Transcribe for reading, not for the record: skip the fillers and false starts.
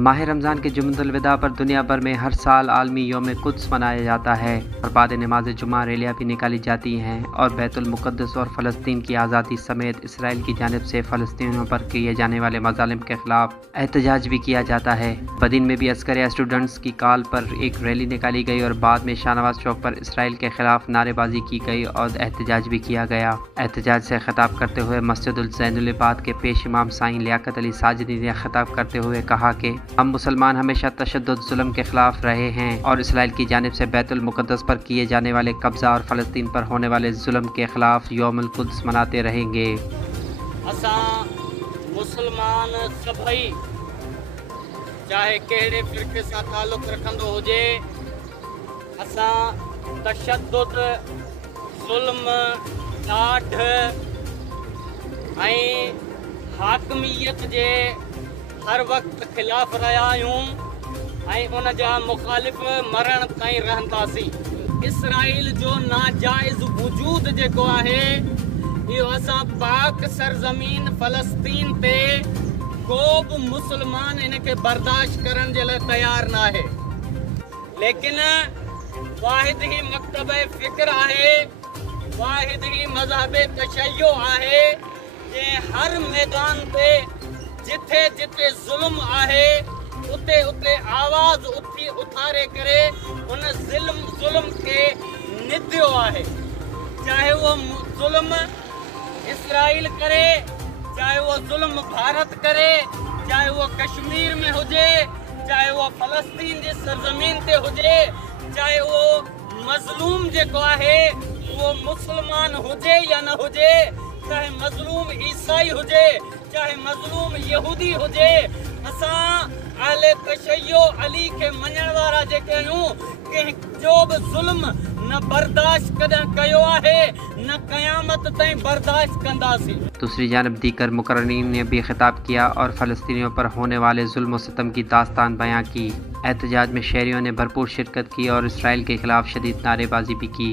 माह रमज़ान के जुम्मतुल विदा पर दुनिया भर में हर साल आलमी यौम कुद्स मनाया जाता है और बाद नमाज जुमा रैलियाँ भी निकाली जाती हैं और बैतुल मुक़द्दस और फ़लस्तीन की आज़ादी समेत इसराइल की जानिब से फ़लस्तीनियों पर किए जाने वाले मज़ालिम के ख़िलाफ़ एहतजाज भी किया जाता है। बदीन में भी अस्करिया स्टूडेंट्स की कॉल पर एक रैली निकाली गई और बाद में शाहनवाज चौक पर इसराइल के ख़िलाफ़ नारेबाजी की गई और एहतजाज भी किया गया। एहतजाज से ख़िताब करते हुए मस्जिदुल ज़ैनुल-इबाद के पेश इमाम साईं लियाकत अली साजिदी ने ख़िताब करते हुए कहा कि हम मुसलमान हमेशा तशद्दुद जुल्म के खिलाफ रहे हैं और इसराइल की जानिब से बैतुल मुक़द्दस पर किए जाने वाले कब्ज़ा और फ़लस्तीन पर होने वाले जुल्म के खिलाफ यौमुल कुद्स मनाते रहेंगे। असां मुसलमान सभई चाहे कहिड़े फ़िरक़े सां ताल्लुक़ रखंदो हुजे, असां तशद्दुद ज़ुल्म ॾाढ ऐं हाकमियत जे हर वक्त खिलाफ रहा आहियूं ऐं उन जा मुखालिफ़ मरण ताईं रहंदासीं। इसराइल जो नाजाइज़ वजूद जेको आहे इहो असां पाक सरज़मीन फ़लस्तीन ते को बि मुसलमान इनखे बर्दाश्त करण जे लाइ तयारु न आहे। लेकिन वाहिद ही मकतब फ़िक्र आहे, वाहिद ही मज़हब तशय्यो आहे जे हर मैदान ते जिथे जिथे जुल्म आहे उते उते आवाज़ उथारे करे उन जुल्म के निंदियो आहे। चाहे वो जुल्म इसराइल करे, चाहे वो जुल्म भारत करे, चाहे वो कश्मीर में हुजे, चाहे वो फ़लस्तीन जी सरज़मीन ते हुजे, चाहे वो मज़लूम जेको आहे वो मुसलमान हुजे या न हुजे, चाहे मज़लूम ईसाई हुजे, चाहे मज़लूम यहूदी हुजे, असां अहले तशय्यो अली के मञण वारा जेके आहियूं कंहिं जो बि ज़ुल्म न बर्दाश्त कॾहिं कयो आहे न क़यामत ताईं बर्दाश्त कंदासीं। दूसरी जानब दीगर मुकर्ररीन ने भी खिताब किया और फ़लस्तीनियों पर होने वाले जुल्म व सितम की दास्तान बयां की। एहतजाज में शहरियों ने भरपूर शिरकत की और इसराइल के खिलाफ शदीद नारेबाजी भी की।